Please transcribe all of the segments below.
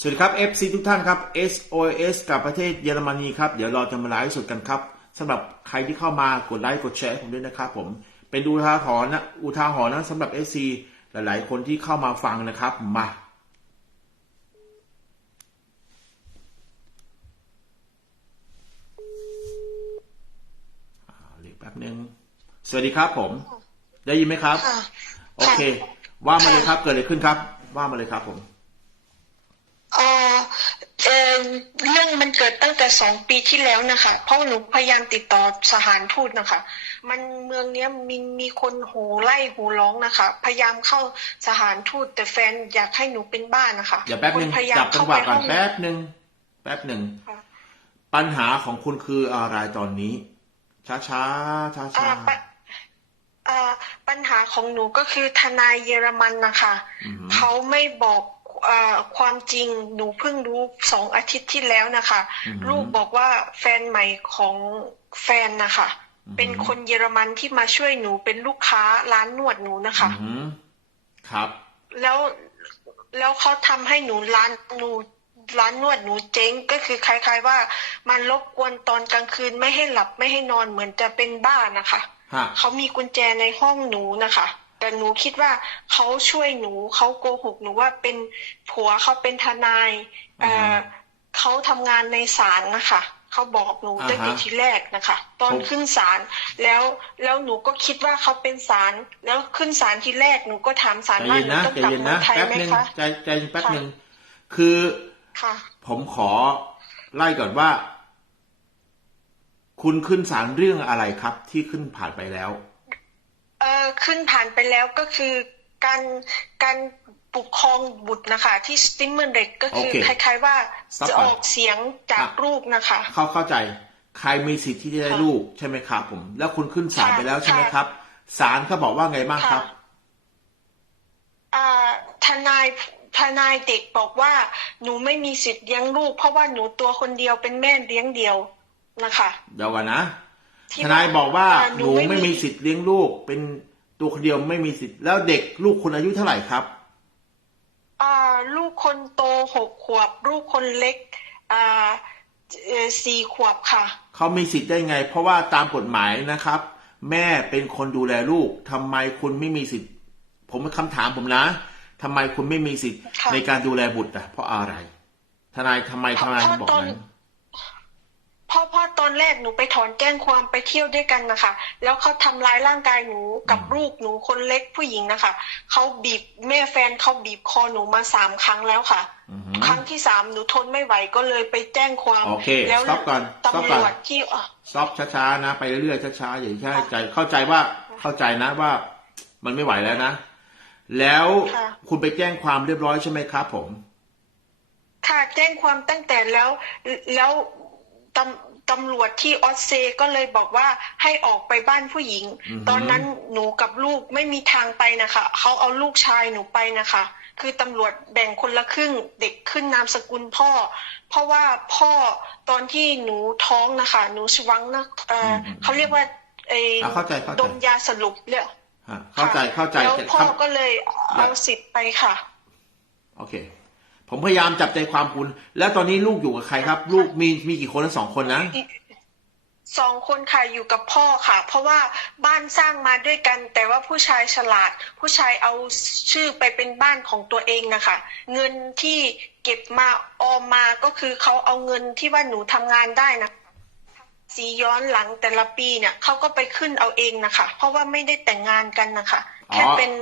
สวัสดีครับ FC ทุกท่านครับ SOS กับประเทศเยอรมนีครับเดี๋ยวเราจะมาไลฟ์สดกันครับสำหรับใครที่เข้ามากดไลค์กดแชร์ให้ผมด้วยนะครับผมเป็นอุทาหรณ์นะอุทาหรณ์นะสำหรับ FC หลายๆ คนที่เข้ามาฟังนะครับมาอ่าเรียกแป๊บนึงสวัสดีครับผม ได้ยินไหมครับค่ะโอเค ว่ามาเลยครับเกิดอะไรขึ้นครับ ว่ามาเลยครับผม เอ่อเอ่อเรื่องมันเกิดตั้งแต่สองปีที่แล้วนะคะเพราะหนูพยายามติดต่อสถานทูตนะคะ มันเมืองเนี้ยมีมีคนโหไล่โหร้องนะคะ พยายามเข้าสถานทูตแต่แฟนอยากให้หนูเป็นบ้านนะคะอย่าแป๊บนึงคนพยายาจัมบจัเข้างหไปวะก่อนห้องแป๊บหนึ่งแป๊บหนึ่งค่ะปัญหาของคุณคืออะไรตอนนี้ ช้าช้าช้าอ่าช้าปะอ่าปัญหาของหนูก็คือทนายเยอรมันนะคะอือหือเขาไม่บอกอา ความจริงหนูเพิ่งรู้สองอาทิตย์ที่แล้วนะคะ อือหือลูกบอกว่าแฟนใหม่ของแฟนนะคะ อือหือเป็นคนเยอรมันที่มาช่วยหนูเป็นลูกค้าร้านนวดหนูนะคะ อือหือครับ แล้วแล้วเขาทำให้หนูร้านหนูร้านนวดหนูเจ๊งก็คือคล้าย ๆ ว่ามันรบกวนตอนกลางคืนไม่ให้หลับไม่ให้นอนเหมือนจะเป็นบ้านะคะ ฮะ เขามีกุญแจในห้องหนูนะคะ แต่หนูคิดว่าเขาช่วยหนูเขาโกหกหนูว่าเป็นผัวเขาเป็นทนายเอ่อเขาทำงานในศาลนะคะเขาบอกหนูตั้งแต่ทีแรกนะคะ ตอนขึ้นศาลแล้วแล้วหนูก็คิดว่าเขาเป็นศาลแล้วขึ้นศาลทีแรกหนูก็ถามศาลใจว่าเย็นหนูนะต้องใจกลับเย็นเมือนะงไทยแป๊บไหมหนึ่งคะใจใจเย็นแป๊บค่ะหนึ่งคือค่ะผมขอไล่ก่อนว่า คุณขึ้นศาลเรื่องอะไรครับ ที่ขึ้นผ่านไปแล้ว เอ่อขึ้นผ่านไปแล้วก็คือการการปกครองบุตรนะคะ ที่สติมเมอร์เด็กก็คือโอเคคล้ายๆว่าซับจะก่ออนอกเสียงจากอะลูกนะคะ เข้าเข้าใจ ใครมีสิทธิ์ที่จะได้ค่ะลูกใช่ไหมครับผม แล้วคุณขึ้นศาลค่ะไปแล้วใช่ไหมค่ะครับศาลเขาบอกว่าไงบ้างครับอ่าทนายทนายเด็กบอกว่าหนูไม่มีสิทธิ์เลี้ยงลูก เพราะว่าหนูตัวคนเดียวเป็นแม่เลี้ยงเดียวนะคะ เดี๋ยวก่อนนะ ที่ทนายบอกว่าอ่าหหนูนูไม่ไม่มีมีสิทธิ์เลี้ยงลูก เป็นตัวคนเดียวไม่มีสิทธิ์แล้วเด็กลูกคุณอายุเท่าไหร่ครับอ่าลูกคนโตหกขวบ ลูกคนเล็กอ่าเอ่อสี่ขวบค่ะ เขามีสิทธิ์ได้ไง เพราะว่าตามกฎหมายนะครับ แม่เป็นคนดูแลลูกทำไมคุณไม่มีสิทธิ์ ผมคำถามผมนะทำไมคุณไม่มีสิทธิ์ค่ะในการดูแลบุตรอะเพราะอะไร ทนายทำไมทนายเพราะบอกตอนนั้นเพ ราะเพราะตอนแรกหนูไปถอนแจ้งความไปเที่ยวด้วยกันนะคะแล้วเขาทำร้ายร่างกายหนูกับลูกหนูคนเล็กผู้หญิงนะคะเขาบีบแม่แฟนเขาบีบคอหนูมาสามครั้งแล้วค่ะอือหืครั้องที่สามหนูทนไม่ไหวก็เลยไปแจ้งความโอเคแล้ว stop ก่อน stop ตำก่รอนวจที่อะซอฟช้าๆนะไปเรื่อยๆช้าๆอย่าใช่ใจเข้าใจว่าเข้าใจนะว่า มันไม่ไหวแล้วนะแล้วค่ะคุณไปแจ้งความเรียบร้อยใช่ไหมครับผม ค่ะแจ้งความตั้งแต่แล้วแล้วตำ ตำรวจที่ออสเซก็เลยบอกว่าให้ออกไปบ้านผู้หญิง อือหือตอนนั้นหนูกับลูกไม่มีทางไปนะคะเขาเอาลูกชายหนูไปนะคะ คือตำรวจแบ่งคนละครึ่งเด็กขึ้นนามสกุลพ่อ เพราะว่าพ่อตอนที่หนูท้องนะคะ หนูชวังนะเอออเขาเรียกว่าเอออะเข้าใจเข้าใจดมยาสรุปเนี่ยฮะเข้าใจเข้าใจแล้วแต่พ่อครับก็เลยเอาสิทธิ์ไปค่ะ โอเค ผมพยายามจับใจความคุณ แล้วตอนนี้ลูกอยู่กับใครครับ ลูกมีมีกี่คนทั้งสองคนนะสองคนค่ะอยู่กับพ่อค่ะ เพราะว่าบ้านสร้างมาด้วยกัน แต่ว่าผู้ชายฉลาด ผู้ชายเอาชื่อไปเป็นบ้านของตัวเองนะคะเงินที่เก็บมาออมมาก็คือเขาเอาเงินที่ว่าหนูทำงานได้นะสีย้อนหลังแต่ละปีเนี่ยเขาก็ไปขึ้นเอาเองนะคะเพราะว่าไม่ได้แต่งงานกันนะคะแค่เป็น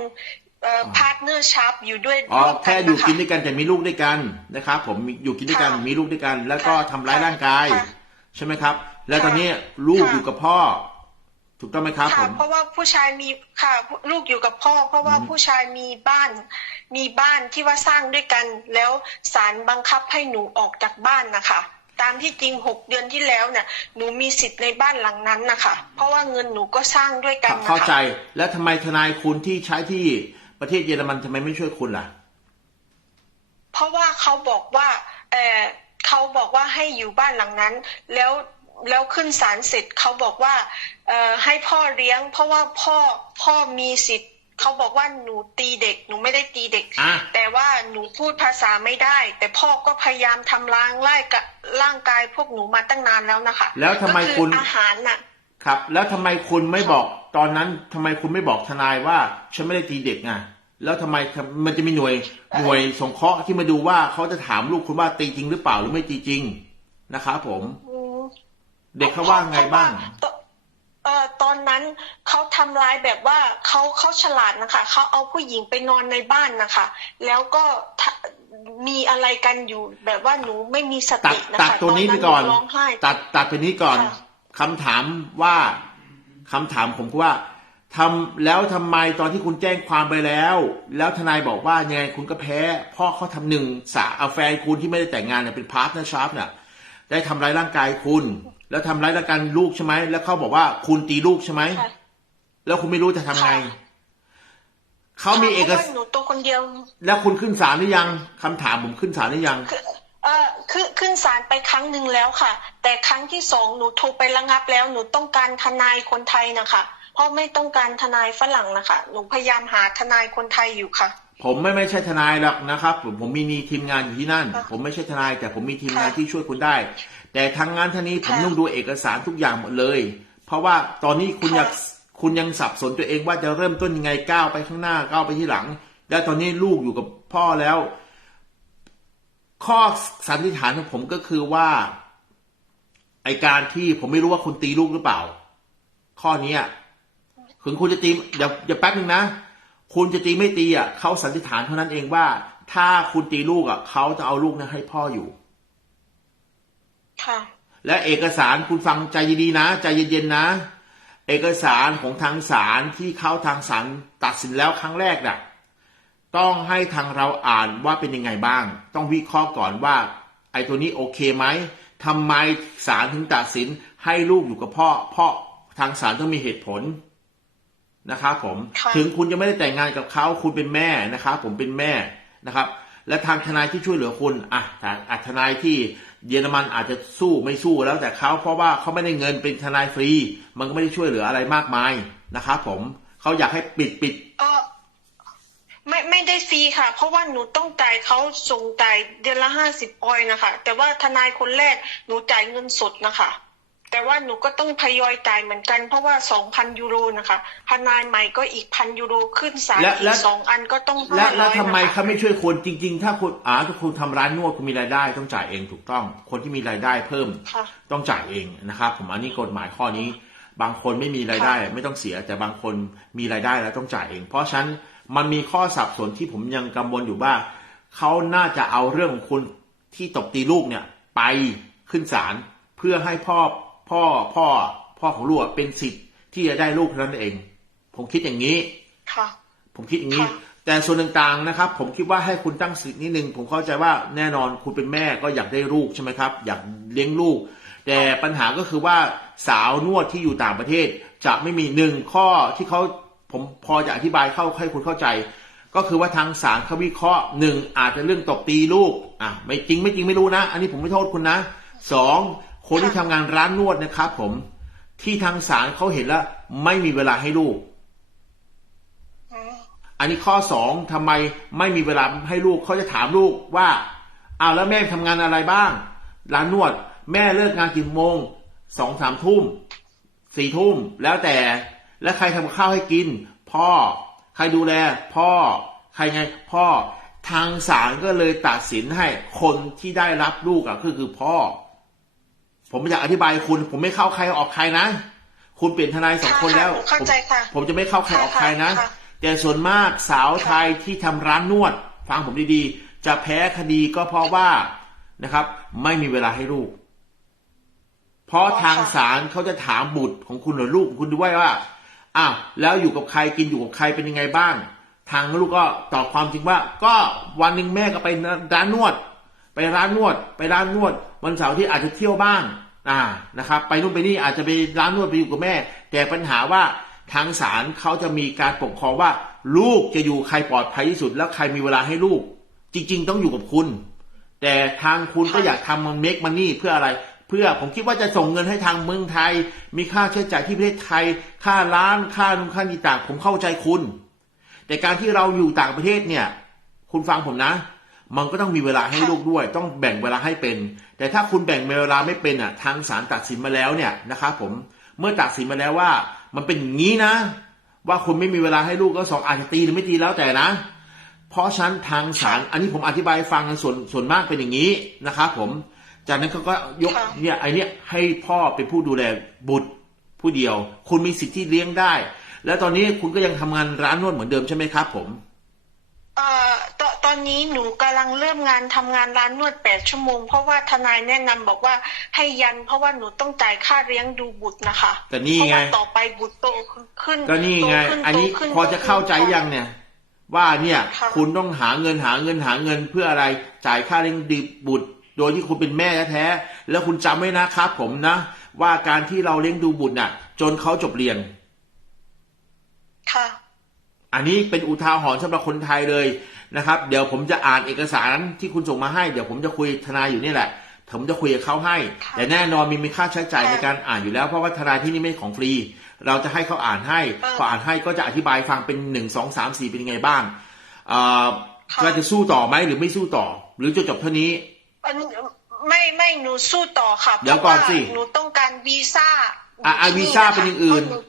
พาร์ทเนอร์ชัพอยู่ด้วยอ๋อร่วมแค่อยู่ะคะกินด้วยกันแต่มีลูกด้วยกันนะครับผมมีอยู่กินด้วยกันค่ะมีลูกด้วยกัน แล้วก็ค่ะทำร้ายร่างกายค่ะใช่ไหมครับ แล้วค่ะตอนนี้ลูกค่ะอยู่กับพ่อ ถูกต้องไหมครับผค่ะมเพราะว่าผู้ชายมีค่ะลูกอยู่กับพ่อ เพราะว่าอืมผู้ชายมีบ้าน มีบ้านที่ว่าสร้างด้วยกัน แล้วศาลบังคับให้หนูออกจากบ้านนะคะตามที่จริงหกเดือนที่แล้วเนี่ยหนูมีสิทธิ์ในบ้านหลังนั้นนะคะเพราะว่าเงินหนูก็สร้างด้วยกันนะคะเข้าใจ แล้วทำไมทนายคุณที่ใช้ที่ ประเทศเยอรมันทำไมไม่ช่วยคุณล่ะ เพราะว่าเขาบอกว่าเออเขาบอกว่าให้อยู่บ้านหลังนั้น แล้วแล้วขึ้นศาลเสร็จเขาบอกว่าเออให้พ่อเลี้ยง เพราะว่าพ่อพ่อมีสิทธิ์เขาบอกว่าหนูตีเด็กหนูไม่ได้ตีเด็ก อะ แต่ว่าหนูพูดภาษาไม่ได้ แต่พ่อก็พยายามทำร้ายร่างกะร่างกายพวกหนูมาตั้งนานแล้วนะคะแล้วทำไมก็อคุณ อาหารน่ะ ครับ แล้วทำไมคุณไม่บอกตอนนั้นทำไมคุณไม่บอกทนายว่าฉันไม่ได้ตีเด็กไงแล้วทำไมมันจะมีหน่วยหน่วยสงเคราะห์ที่มาดูว่าเขาจะถามลูกคุณว่าตีจริงหรือเปล่าหรือไม่ตีจริงนะครับผมอืมเด็กเขาว่าไงบ้างเพระว่ตเอ่อตอนนั้นเขาทำร้ายแบบว่าเขาเขาฉลาดนะคะเขาเอาผู้หญิงไปนอนในบ้านนะคะ แล้วก็ทะมีอะไรกันอยู่แบบว่าหนูไม่มีสตัดตินะตัดคะตัวนี้ไปก่อนหร้องไห้ตัดตัดไปนี้ก่อน ค่ะคำถามว่าคำถามผมคือว่าทำแล้วทำไมตอนที่คุณแจ้งความไปแล้ว แล้วทนายบอกว่ายังไงคุณก็แพ้เพ่อเขาทำหนึ่งสาเอาแฟนคุณที่ไม่ได้แต่งงานเนี่ยเป็นพาร์ทเนอร์ชัพเนี่ยได้ทำร้ายร่างกายคุณ แล้วทำร้ายร่างกายลูกใช่ไหมแล้วเขาบอกว่าคุณตีลูกใช่ไหมค่ะแล้วคุณไม่รู้จะทำไงค่ะเขามีเอกพราะสว่าหนูตัวคนเดียว แล้วคุณขึ้นศาลหรือยังคำถามผมขึ้นศาลหรือยังคือ เอ่อคือขึ้นศาลไปครั้งหนึ่งแล้วค่ะ แต่ครั้งที่สองหนูโทรไประงับแล้วหนูต้องการทนายคนไทยนะคะ เพราะไม่ต้องการทนายฝรั่งนะคะ หนูพยายามหาทนายคนไทยอยู่ค่ะ ผมไม่ไม่ใช่ทนายหรอกนะครับ ผมผมมีมีทีมงานอยู่ที่นั่นค่ะผมไม่ใช่ทนาย แต่ผมมีทีมงานค่ะที่ช่วยคุณได้ แต่ทางงานท่านี้ผมค่ะต้องดูเอกสารทุกอย่างหมดเลย เพราะว่าตอนนี้คุณค่ะอยากคุณยังสับสนตัวเองว่าจะเริ่มต้นยังไงก้าวไปข้างหน้าก้าวไปที่หลัง แล้วตอนนี้ลูกอยู่กับพ่อแล้ว ข้อสันนิษฐานของผมก็คือว่า ไอการที่ผมไม่รู้ว่าคุณตีลูกหรือเปล่า ข้อเนี้ยถึงคุณจะตีเดี๋ยวเดี๋ยวแป๊บนึงนะ คุณจะตีไม่ตีอะเขาสันนิษฐานเท่านั้นเองว่า ถ้าคุณตีลูกอะเขาจะเอาลูกนั้นให้พ่ออยู่ ค่ะ และเอกสารคุณฟังใจดีๆนะ ใจเย็นๆนะ เอกสารของทางศาลที่เข้าทางศาลตัดสินแล้วครั้งแรกน่ะ ต้องให้ทางเราอ่านว่าเป็นยังไงบ้าง ต้องวิเคราะห์ก่อนว่า ไอ้ตัวนี้โอเคไหมทำไมศาลถึงตัดสินให้ลูกอยู่กับพ่อ เพราะทางศาลต้องมีเหตุผลนะครับผมค่ะถึงคุณจะไม่ได้แต่งงานกับเขาคุณเป็นแม่นะครับผมเป็นแม่นะครับ และทางทนายที่ช่วยเหลือคุณอะแต่อะทนายที่เยอรมันอาจจะสู้ไม่สู้แล้วแต่เขาเพราะว่าเขาไม่ได้เงินเป็นทนายฟรี มันก็ไม่ได้ช่วยเหลืออะไรมากมายนะครับผมเขาอยากให้ปิดปิดเออ ไม่ไม่ได้ฟรีค่ะ เพราะว่าหนูต้องจ่ายเขาส่งจ่ายเดือนละห้าสิบออยนะคะ แต่ว่าทนายคนแรกหนูจ่ายเงินสดนะคะ แต่ว่าหนูก็ต้องทยอยจ่ายเหมือนกัน เพราะว่าสองพันยูโรนะคะทนายใหม่ก็อีกพันยูโรขึ้นศาลและอีและกสองอันก็ต้องและห้าร้และอยทำไมนะคะเขาไม่ช่วยคนจริง ๆ ถ้าคุณอ่าถ้าคุณทำร้านนวดคุณมีรายได้ต้องจ่ายเองถูกต้อง คนที่มีรายได้เพิ่ม ค่ะ ต้องจ่ายเองนะครับ ผมอันนี้กฎหมายข้อนี้ บางคนไม่มีรายได้ ไม่ต้องเสีย แต่บางคนมีรายได้แล้วต้องจ่ายเอง เพราะฉะนั้น มันมีข้อสับสนที่ผมยังกังวลอยู่ว่าเขาน่าจะเอาเรื่องของคุณที่ตบตีลูกเนี่ย ไปขึ้นศาลเพื่อให้พ่อพ่อพ่อ พ่อของลูกอะเป็นสิทธิ์ที่จะได้ลูกเท่านั้นเอง ผมคิดอย่างนี้ค่ะผมคิดอย่างนี้ค่ะแต่ส่วนต่างๆนะครับ ผมคิดว่าให้คุณตั้งสิทธิ์นิดนึงผมเข้าใจว่าแน่นอนคุณเป็นแม่ก็อยากได้ลูกใช่ไหมครับ อยากเลี้ยงลูก แต่ปัญหาก็คือว่าสาวนวดที่อยู่ต่างประเทศจะไม่มีหนึ่งข้อที่เขา ผมพอจะอธิบายเข้าให้คุณเข้าใจ ก็คือว่าทางศาลเขาวิเคราะห์หนึ่งอาจจะเรื่องตบตีลูกอะไม่จริงไม่จริงไม่รู้นะ อันนี้ผมไม่โทษคุณนะสองคนที่ทำงานร้านนวดนะครับผม ที่ทางศาลเขาเห็นแล้ว ไม่มีเวลาให้ลูก อันนี้ข้อสองทำไมไม่มีเวลาให้ลูกเขาจะถามลูกว่าอ้าวแล้วแม่ทำงานอะไรบ้าง ร้านนวด แม่เลิกงานกี่โมงสองสามทุ่มสี่ทุ่มแล้วแต่ แล้วใครทำกับข้าวให้กิน พ่อ ใครดูแล พ่อ ใครไง พ่อ ทางศาลก็เลยตัดสินให้คนที่ได้รับลูกอะก็คือพ่อ ผมไม่อยากอธิบายคุณ ผมไม่เข้าใครออกใครนะ คุณเปลี่ยนทนายสองคนแล้วค่ะค่ะหนูเข้าใจค่ะผมผมจะไม่เข้าใครออกใครนะค่ะแต่ส่วนมากสาวไทยที่ทำร้านนวด ฟังผมดีๆ จะแพ้คดีก็เพราะว่านะครับ ไม่มีเวลาให้ลูกเพราะทางศาลเขาจะถามบุตรของคุณหรือลูกของคุณด้วยว่า อ้าวแล้วอยู่กับใครกินอยู่กับใครเป็นยังไงบ้าง ทางลูกก็ตอบความจริงว่า ก็วันหนึ่งแม่ก็ไปร้านนวด ไปร้านนวด ไปร้านนวด วันเสาร์ที่อาจจะเที่ยวบ้างอ่านะครับ ไปนู่นไปนี่อาจจะไปร้านนวดไปอยู่กับแม่ แต่ปัญหาว่าทางศาลเขาจะมีการปกครองว่า ลูกจะอยู่ใครปลอดภัยที่สุด แล้วใครมีเวลาให้ลูก จริง ๆ ต้องอยู่กับคุณ แต่ทางคุณก็อยากทำมันเมคมันนี่เพื่ออะไร เพื่อผมคิดว่าจะส่งเงินให้ทางเมืองไทย มีค่าใช้จ่ายที่ประเทศไทย ค่าร้านค่านุ่งค่านีต่างผมเข้าใจคุณ แต่การที่เราอยู่ต่างประเทศเนี่ย คุณฟังผมนะ มันก็ต้องมีเวลาให้ลูกด้วย ต้องแบ่งเวลาให้เป็น แต่ถ้าคุณแบ่งเวลาไม่เป็นอะทางศาลตัดสินมาแล้วเนี่ยนะครับผมเมื่อตัดสินมาแล้วว่า มันเป็นอย่างนี้นะ ว่าคุณไม่มีเวลาให้ลูกก็สองอาจจะตีหรือไม่ตีแล้วแต่นะเพราะฉันทางศาลอันนี้ผมอธิบายฟังส่วนส่วนมากเป็นอย่างนี้นะครับผม จากนั้นเขาก็ยกค่ะเนี่ยไอเนี้ยให้พ่อเป็นผู้ดูแลบุตรผู้เดียว คุณมีสิทธิ์ที่เลี้ยงได้ แล้วตอนนี้คุณก็ยังทำงานร้านนวดเหมือนเดิมใช่ไหมครับผมเอ่อตอนตอนนี้หนูกำลังเริ่มงานทำงานร้านนวดแปดชั่วโมง เพราะว่าทนายแนะนำบอกว่าให้ยัน เพราะว่าหนูต้องจ่ายค่าเลี้ยงดูบุตรนะคะแต่นี่เพราะไงว่าต่อไปบุตรโตขึ้นก็นี่ไงโตขึ้อันนี้โตขึ้พอจะเข้าใจยังเนี่ยว่าเนี่ยค่ะคุณต้องหาเงินหาเงินหาเงินเพื่ออะไรจ่ายค่าเลี้ยงดูบุตร โดยที่คุณเป็นแม่แท้ๆแล้วคุณจำไว้นะครับผมนะ ว่าการที่เราเลี้ยงดูบุตรน่ะ จนเขาจบเรียน ค่ะ อันนี้เป็นอุทาหรณ์สำหรับคนไทยเลยนะครับ เดี๋ยวผมจะอ่านเอกสารที่คุณส่งมาให้ เดี๋ยวผมจะคุยทนายอยู่นี่แหละผมจะคุยกับเขาให้ค่ะแต่แน่นอนมีมีค่าใช้จ่ายค่ะในการอ่านอยู่แล้วเพราะว่าทนายที่นี่ไม่ของฟรี เราจะให้เขาอ่านให้เออพออ่านให้ก็จะอธิบายฟังเป็นหนึ่งสองสามสี่เป็นยังไงบ้างอ่าค่ะเราจะสู้ต่อไหมหรือไม่สู้ต่อ หรือจะจบเท่านี้อัน ไม่ไม่หนูสู้ต่อค่ะเดี๋ยวก่อนสิ เพราะว่าหนูต้องการวีซ่าอะอะที่วีซ่าะคะเป็นอย่างอื่นเพราะห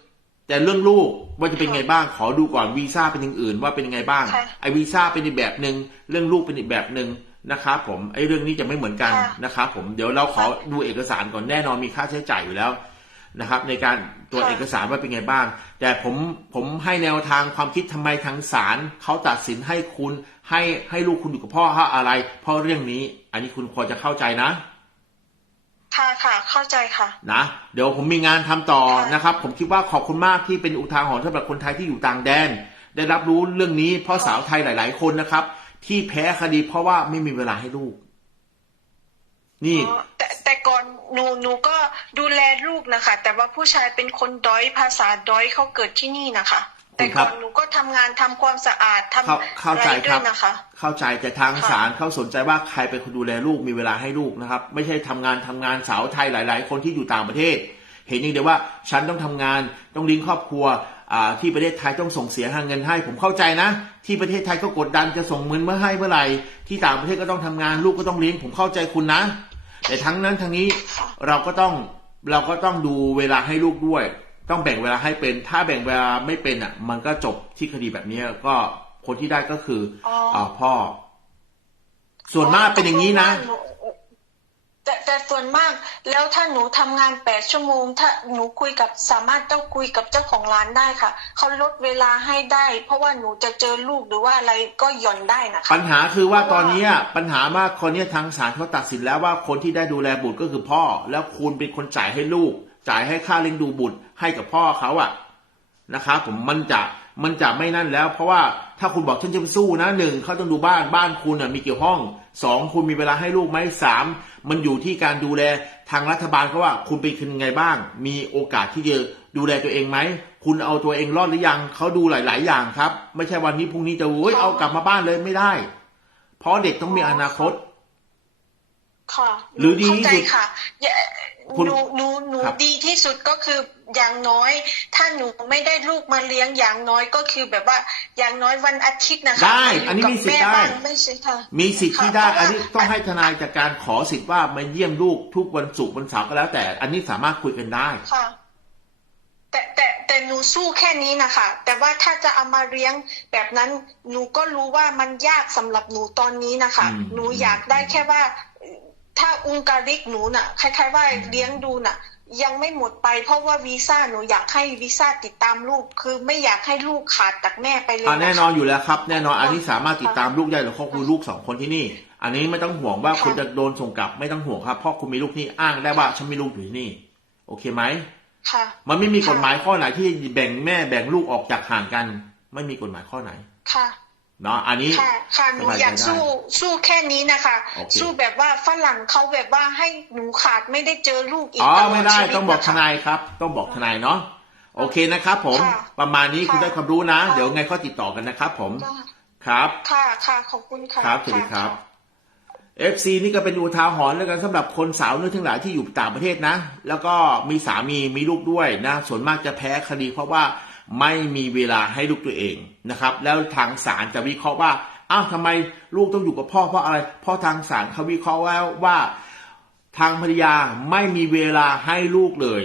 แต่เรื่องลูกว่าจะเป็นไงบ้าง ขอดูก่อนวีซ่าเป็นอย่างอื่นว่าเป็นยังไงบ้างค่ะไอ้วีซ่าเป็นอีกแบบหนึ่งเรื่องลูกเป็นอีกแบบหนึ่งนะครับผมไอ้เรื่องนี้จะไม่เหมือนกันค่ะนะครับผมเดี๋ยวเราขอดูเอกสารก่อนแน่นอนมีค่าใช้จ่ายอยู่แล้วนะครับ ในการตรวจค่ะเอกสารว่าเป็นไงบ้าง แต่ผมผมให้แนวทางความคิดทำไมทางศาลเขาตัดสินให้คุณ ให้ให้ลูกคุณอยู่กับพ่อเพราะอะไร เพราะเรื่องนี้ อันนี้คุณพอจะเข้าใจนะ ค่ะค่ะ เข้าใจค่ะ นะ เดี๋ยวผมมีงานทำต่อค่ะนะครับ ผมคิดว่าขอบคุณมากที่เป็นอุทาหรณ์สำหรับคนไทยที่อยู่ต่างแดน ได้รับรู้เรื่องนี้เพราะสาวไทยหลาย ๆ คนนะครับ ที่แพ้คดีเพราะว่าไม่มีเวลาให้ลูก นี่อ๋อแต่แต่ก่อนหนูหนูก็ดูแลลูกนะคะ แต่ว่าผู้ชายเป็นคนด้อยภาษาด้อยเขาเกิดที่นี่นะคะ แต่ก่อนหนูก็ทำงานทำความสะอาดทำเข้าเข้าใจอะไรคด้รัวบยนะคะ เข้าใจแต่ทางค่ะศาลเขาสนใจว่าใครเป็นคนดูแลลูกมีเวลาให้ลูกนะครับ ไม่ใช่ทำงานทำงานสาวไทยหลาย ๆ คนที่อยู่ต่างประเทศ เห็นอย่างเดียวว่าฉันต้องทำงานต้องเลี้ยงครอบครัวอ่าที่ประเทศไทยต้องส่งเสียหาเงินให้ ผมเข้าใจนะ ที่ประเทศไทยก็กดดันจะส่งเงินเมื่อให้เมื่อไหร่ที่ต่างประเทศก็ต้องทำงานลูกก็ต้องเลี้ยงผมเข้าใจคุณนะ แต่ทั้งนั้นทั้งนี้เราก็ต้องเราก็ต้องดูเวลาให้ลูกด้วย ต้องแบ่งเวลาให้เป็น ถ้าแบ่งเวลาไม่เป็นอะ มันก็จบที่คดีแบบนี้ก็คนที่ได้ก็คืออออ่าพ่อ ส่วนมากเป็นอย่างนี้นะแต่แต่ส่วนมากแล้วถ้าหนูทำงานแปดชั่วโมง ถ้าหนูคุยกับสามารถต้องคุยกับเจ้าของร้านได้ค่ะเขาลดเวลาให้ได้ เพราะว่าหนูจะเจอลูกหรือว่าอะไรก็หย่อนได้นะคะปัญหาคือว่าตอนนี้อะปัญหามากคนเนี้ยทางศาลเขาตัดสินแล้วว่าคนที่ได้ดูแลบุตรก็คือพ่อ แล้วคุณเป็นคนจ่ายให้ลูก จ่ายให้ค่าเลี้ยงดูบุตรให้กับพ่อเขาอะนะครับ ผมมันจะมันจะไม่นั่นแล้ว เพราะว่าถ้าคุณบอกฉันจะไปสู้นะหนึ่งเขาต้องดูบ้านบ้านคุณอะมีเกี่ยวห้องสองคุณมีเวลาให้ลูกไหมสามมันอยู่ที่การดูแลทางรัฐบาลเขาว่า คุณเป็นคนยังไงบ้าง มีโอกาสที่จะดูแลตัวเองไหมคุณเอาตัวเองรอดหรือยังเขาดูหลาย ๆ อย่างครับ ไม่ใช่วันนี้พรุ่งนี้จะโอ้ยเอากลับมาบ้านเลยไม่ได้ เพราะเด็กต้องมีอนาคตค่ะหรือดีเข้าใจที่สุดค่ะอย่าคุณ หนูหนูหนูครับดีที่สุดก็คืออย่างน้อย ถ้าหนูไม่ได้ลูกมาเลี้ยงอย่างน้อยก็คือแบบว่าอย่างน้อยวันอาทิตย์นะคะได้มายู่อันนี้กับมีสิทธิ์แม่ได้บ้างไม่ใช่ค่ะมีสิทธิ์ที่ได้ค่ะเพราะว่าอันนี้ต้องให้ทนายจากการขอสิทธิ์ว่ามาเยี่ยมลูกทุกวันศุกร์วันเสาร์ก็แล้ว แต่ อันนี้สามารถคุยกันได้ค่ะแต่แต่แต่หนูสู้แค่นี้นะคะ แต่ว่าถ้าจะเอามาเลี้ยงแบบนั้นหนูก็รู้ว่ามันยากสำหรับหนูตอนนี้นะคะอืมหนูอยากได้แค่ว่า ถ้าอุงการิกหนูน่ะคล้ายๆว่าเลี้ยงดูน่ะ ยังไม่หมดไปเพราะว่าวีซ่าหนูอยากให้วีซ่าติดตามลูก คือไม่อยากให้ลูกขาดจากแม่ไปเลยอ่านะคะแน่นอนอยู่แล้วครับ แน่นอนอันนี้สามารถติดตามลูกได้หรือเขาคือลูกสองคนที่นี่ อันนี้ไม่ต้องห่วงว่าค่ะคุณจะโดนส่งกลับไม่ต้องห่วงครับเพราะคุณมีลูกนี่อ้างได้ว่าฉันมีลูกอยู่ที่นี่ โอเคไหมค่ะ มันไม่มีค่ะกฎหมายข้อไหนที่แบ่งแม่แบ่งลูกออกจากห่างกัน ไม่มีกฎหมายข้อไหนค่ะ เนาะอันนี้ค่ะค่ะหนูสบายใจอยากสู้สู้แค่นี้นะคะโอเคสู้แบบว่าฝรั่งเขาแบบว่าให้หนูขาดไม่ได้เจอลูกอีกอ๋อตลอไม่ได้ชีวิต้องบอกะทคะนายครับ ต้องบอกทนายเนาะโอเคนะครับผมค่ะประมาณนี้คุณค่ะได้ความรู้นะค่ะเดี๋ยวไงข้อติดต่อกันนะครับผมค่ะครับค่ะค่ะขอบคุณค่ะครับสวัสดีครับ FC นี่ก็เป็นอุทาหรณ์แล้วกันสำหรับคนสาวเนื้อทั้งหลายที่อยู่ต่างประเทศนะ แล้วก็มีสามีมีลูกด้วยนะ ส่วนมากจะแพ้คดีเพราะว่า ไม่มีเวลาให้ลูกตัวเองนะครับ แล้วทางศาลจะวิเคราะห์ว่าอ้าวทำไมลูกต้องอยู่กับพ่อเพราะอะไรเพราะทางศาลเขาวิเคราะห์แล้วว่า ทางภรรยาไม่มีเวลาให้ลูกเลย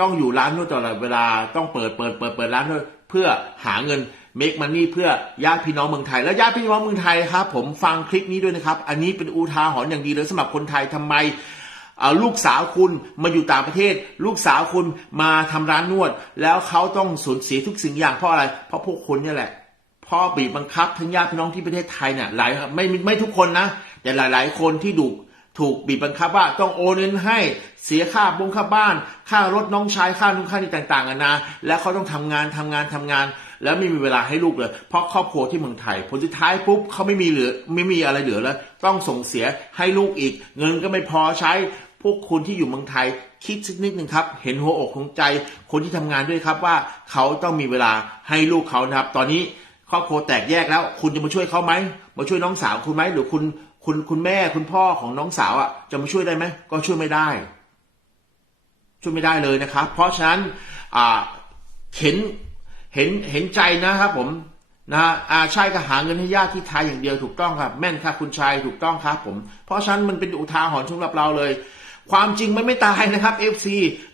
ต้องอยู่ร้านนวดตลอดเวลาต้องเปิดเปิดเปิดเปิดร้านนวดเพื่อหาเงิน make money เพื่อญาติพี่น้องเมืองไทย และญาติพี่น้องเมืองไทยครับผมฟังคลิปนี้ด้วยนะครับ อันนี้เป็นอุทาหรณ์อย่างดีเลยสำหรับคนไทยทำไม เอ่อลูกสาวคุณมาอยู่ต่างประเทศ ลูกสาวคุณมาทำร้านนวด แล้วเขาต้องสูญเสียทุกสิ่งอย่างเพราะอะไร เพราะพวกคุณเนี่ยแหละพ่อบีบบังคับทั้งญาติพี่น้องที่ประเทศไทยเนี่ยหลายไม่ไม่ไม่ทุกคนนะ แต่หลาย ๆ คนที่ถูกถูกบีบบังคับว่าต้องโอนเงินให้เสียค่าบงค่าบ้าน ค่ารถน้องชายค่านุ่งค่านี่ต่างๆกันานะแล้วเขาต้องทำงานทำงานทำงาน แล้วไม่มีเวลาให้ลูกเลย เพราะครอบครัวที่เมืองไทยผลสุดท้ายปุ๊บเขาไม่มีเหลือไม่มีอะไรเหลือแล้ว ต้องส่งเสียให้ลูกอีก เงินก็ไม่พอใช้ พวกคุณที่อยู่เมืองไทยคิดสักนิดหนึ่งครับ เห็นหัวอกของใจคนที่ทำงานด้วยครับว่าเขาต้องมีเวลาให้ลูกเขานะครับ ตอนนี้ครอบครัวแตกแยกแล้ว คุณจะมาช่วยเขาไหมมาช่วยน้องสาวคุณไหมหรือคุณคุณคุณแม่คุณพ่อของน้องสาวอะจะมาช่วยได้ไหมก็ช่วยไม่ได้ ช่วยไม่ได้เลยนะครับ เพราะฉะนั้นอ่าเห็นเห็นเห็นใจนะครับ ผมนะอาใช่ก็หาเงินให้ญาติที่ไทยอย่างเดียวถูกต้องครับ แม่นครับคุณชายถูกต้องครับ ผม เพราะฉะนั้นมันเป็นอุทาหรณ์สำหรับเราเลย ความจริงมันไม่ตายนะครับ FC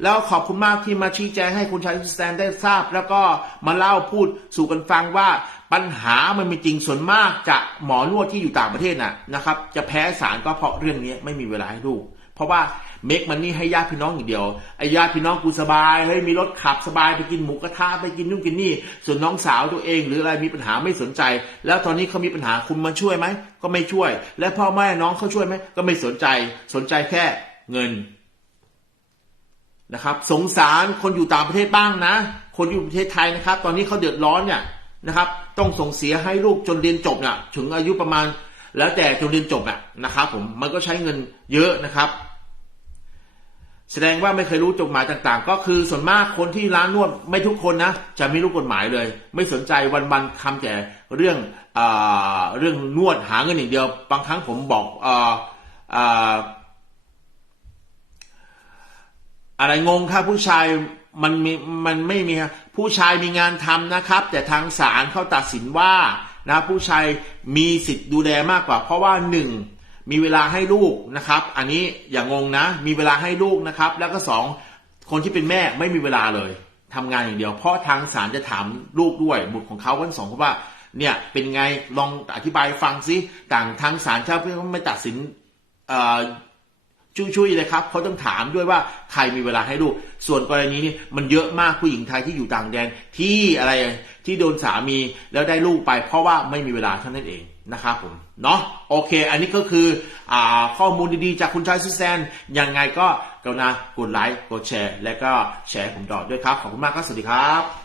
แล้วขอบคุณมากที่มาชี้แจงให้คุณชายสแตนได้ทราบ แล้วก็มาเล่าพูดสู่กันฟังว่าปัญหามันเป็นจริงส่วนมากจะหมอนวดที่อยู่ต่างประเทศน่ะนะครับ จะแพ้สารก็เพราะเรื่องนี้ไม่มีเวลาให้ลูกเพราะว่าเมกมันนี่ให้ญาติพี่น้องอย่างเดียวไอ้ญาติพี่น้องกูสบายเฮ้ยมีรถขับสบายไปกินหมูกระทะไปกินนู่นกินนี่ ส่วนน้องสาวตัวเองหรืออะไรมีปัญหาไม่สนใจ แล้วตอนนี้เขามีปัญหาคุณมาช่วยไหมก็ไม่ช่วย และพ่อแม่น้องเขาช่วยไหมก็ไม่สนใจ สนใจแค่ เงินนะครับ สงสารคนอยู่ต่างประเทศบ้างนะ คนอยู่ประเทศไทยนะครับ ตอนนี้เขาเดือดร้อนเนี่ยนะครับ ต้องส่งเสียให้ลูกจนเรียนจบเนี่ยถึงอายุประมาณ แล้วแต่จนเรียนจบน่ะนะครับผมมันก็ใช้เงินเยอะนะครับ แสดงว่าไม่เคยรู้จดหมายต่างๆ ก็คือส่วนมากคนที่ร้านนวดไม่ทุกคนนะจะไม่รู้กฎหมายเลย ไม่สนใจวันๆทำแต่เรื่องอเรื่องนวดหาเงินอย่างเดียว บางครั้งผมบอกอา อะไรงงครับผู้ชายมันมีมันไม่มีครับผู้ชายมีงานทำนะครับ แต่ทางศาลเขาตัดสินว่านะผู้ชายมีสิทธิ์ดูแลมากกว่า เพราะว่าหนึ่งมีเวลาให้ลูกนะครับ อันนี้อย่างงงนะ มีเวลาให้ลูกนะครับ แล้วก็สองคนที่เป็นแม่ไม่มีเวลาเลยทำงานอย่างเดียว เพราะทางศาลจะถามลูกด้วยบุตรของเขาวันสองเขาว่าเนี่ยเป็นไงลองอธิบายฟังซิต่างทางศาลเจ้าเพื่อไม่ตัดสินอ่อ ชุยๆเลยครับเขาต้องถามด้วยว่าใครมีเวลาให้ลูก ส่วนกรณีนี้มันเยอะมากผู้หญิงไทยที่อยู่ต่างแดนที่อะไรที่โดนสามีแล้วได้ลูกไป เพราะว่าไม่มีเวลาเท่านั้นเองนะครับผมเนาะโอเค อันนี้ก็คืออข้อมูลดีๆ จากคุณชายซิสแซนยังไงก็กรุณากดไลค์กดแชร์ และก็แชร์ผมต่อด้วยครับ ขอบคุณมากครับ สวัสดีครับ